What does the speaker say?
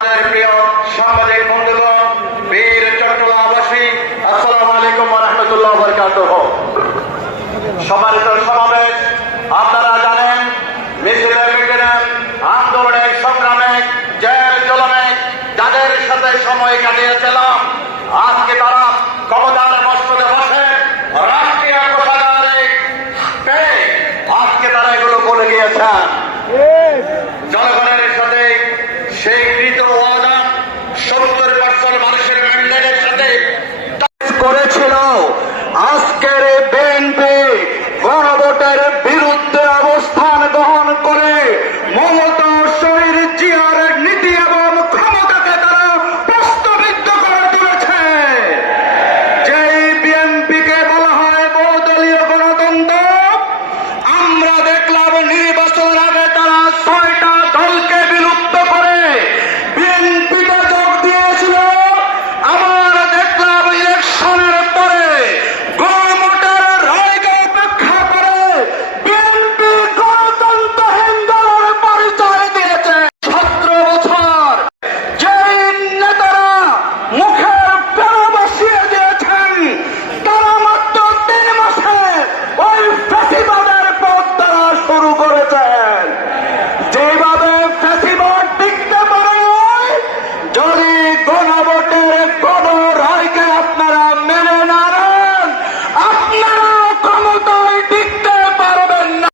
প্রিয় সাংবাদিক বন্ধুগণ, বীর চট্টলাবাসী, আসসালামু আলাইকুম ওয়া রাহমাতুল্লাহি ওয়া বারাকাতুহু। সম্মানিত সমাবেশ, আপনারা জানেন মিছিলে মিটিংয়ে আন্দোলনে সংগ্রামে জেল জুলুমে যাদের সাথে সময় কাটিয়েছিলাম, আজকে তারা ক্ষমতার মসনদে বসে রাষ্ট্রীয় কোষাগারে পেয়ে আজকে তারা এগুলো বলে গিয়েছেন। জনগণের সাথে সেই কৃত ওয়াদা 70% মানুষের ম্যান্ডেটের সাথে করেছিল। আজকের এই